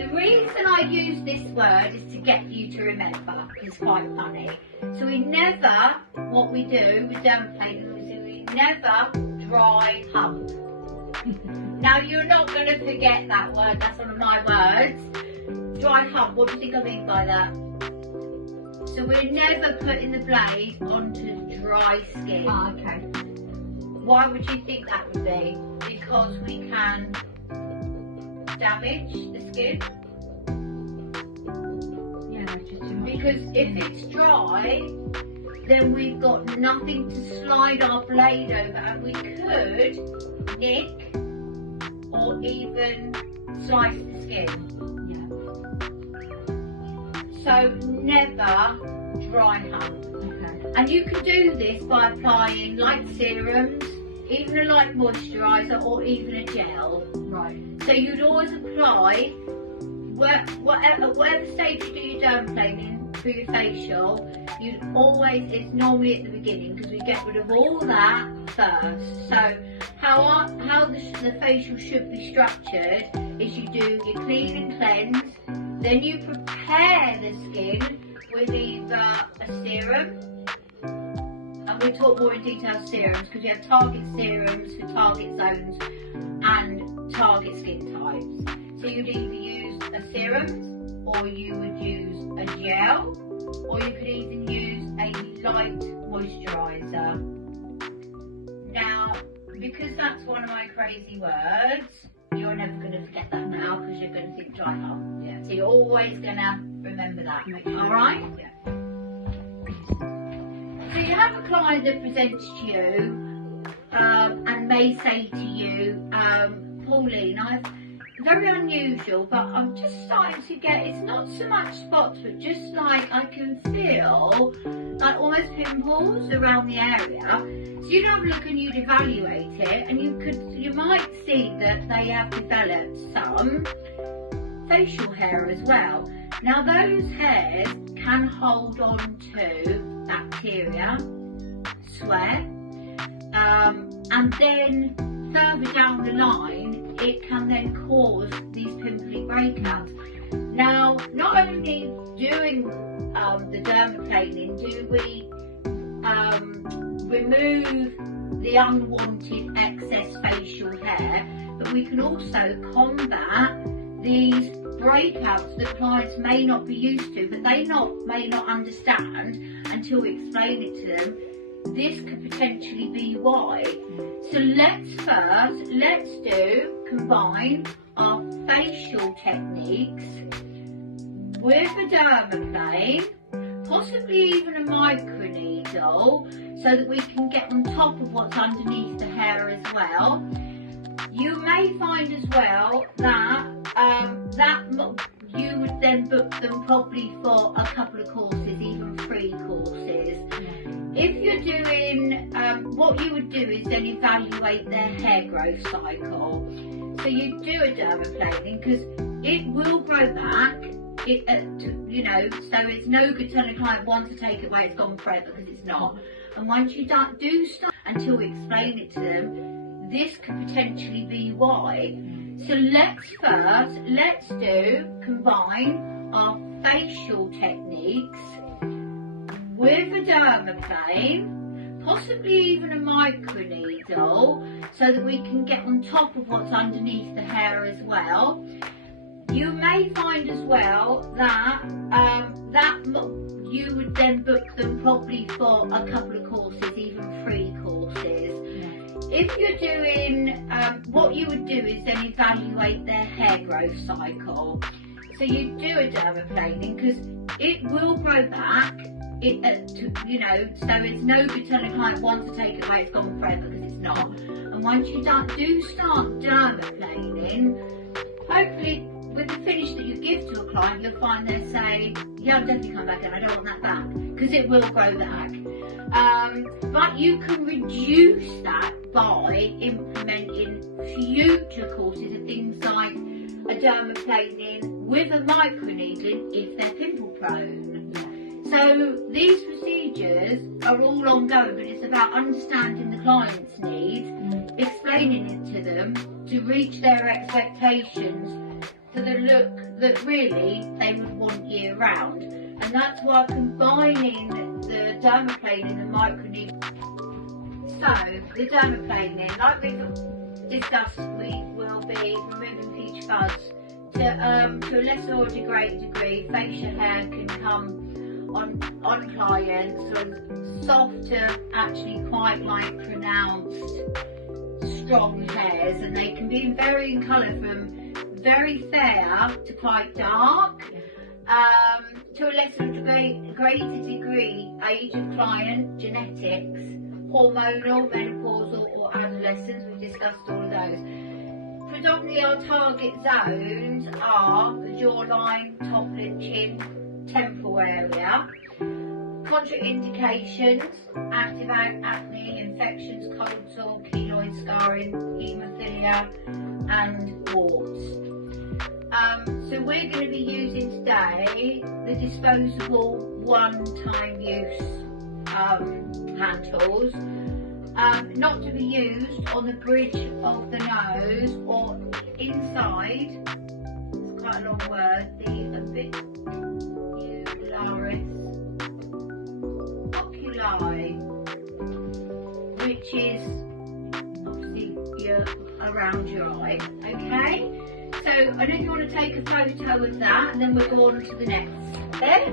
The reason I use this word is to get you to remember. It's quite funny. So we never, what we do with dermaplaning is we never dry hump. Now you're not going to forget that word, that's one of my words. Dry hump, what do you think I mean by that? So we're never putting the blade onto dry skin. Oh, okay. Why would you think that would be? Because we can damage the skin. Yeah, that's just too much. Because if it's dry, then we've got nothing to slide our blade over, and we could nick or even slice the skin. So never dry hump. Okay. And you can do this by applying light serums, even a light moisturiser, or even a gel. Right. So you'd always apply whatever stage you do your dermaplaning for your facial. You'd always, it's normally at the beginning because we get rid of all that first. So how the facial should be structured is you do your clean and cleanse, then you prepare the skin with either a serum, and we'll talk more in detail serums because we have target serums for target zones and target skin types. So you'd either use a serum, or you would use a gel, or you could even use a light moisturiser. Now, because that's one of my crazy words, you're never going to forget that now because you're going to think dry hump. Yeah. So you're always going to remember that. Alright? Yeah. So you have a client that presents to you and may say to you, Pauline, very unusual, but I'm just starting to get, it's not so much spots, but just like I can feel like almost pimples around the area. So you'd have a look and you'd evaluate it, and you might see that they have developed some facial hair as well. Now those hairs can hold on to bacteria, sweat, and then further down the line it can then cause these pimply breakouts. Now, not only doing the dermaplaning do we remove the unwanted excess facial hair, but we can also combat these breakouts that clients may not be used to, but they may not understand until we explain it to them. This could potentially be why. So let's combine our facial techniques with a dermaplane, possibly even a microneedle, so that we can get on top of what's underneath the hair as well. You may find as well that you would then book them probably for a couple of courses, even 3 courses. If you're doing, what you would do is then evaluate their hair growth cycle. So you do a dermaplaning because it will grow back. So it's no good telling a client once to take it away, it's gone forever, because it's not. And once you do start, until we explain it to them, this could potentially be why. So let's combine our facial techniques with a dermaplane, possibly even a microneedle, so that we can get on top of what's underneath the hair as well. You may find as well that you would then book them probably for a couple of courses, even 3 courses. If you're doing, what you would do is then evaluate their hair growth cycle. So you do a dermaplaning because it will grow back. So it's no good telling a client once to take it away, it's gone forever, because it's not. And once you do start dermaplaning, hopefully with the finish that you give to a client, you'll find they'll say, yeah, I'll definitely come back and I don't want that back, because it will grow back. But you can reduce that by implementing future courses of things like a dermaplaning with a microneedling if they're pimple prone. So these procedures are all ongoing, but it's about understanding the client's needs, explaining it to them to reach their expectations for the look that really they would want year round. And that's why combining the dermaplane and the microneedling. So the dermaplaning, like we've discussed, we will be removing peach fuzz to a lesser or greater degree. Facial hair can come on clients sort of soft to actually quite like pronounced strong hairs, and they can be in varying colour from very fair to quite dark. To a lesser greater degree, age of client, genetics, hormonal, menopausal or adolescence, we've discussed all of those. Predominantly our target zones are the jawline, top lip, chin, temple area. Contraindications, active acne, infections, cold sore, keloid scarring, haemophilia and warts. So we're going to be using today the disposable one-time use hand tools, not to be used on the bridge of the nose or inside, it's quite a long word, the orbicularis oculi, which is obviously around your eye, okay? So I know you want to take a photo of that, and then we'll go on to the next bit.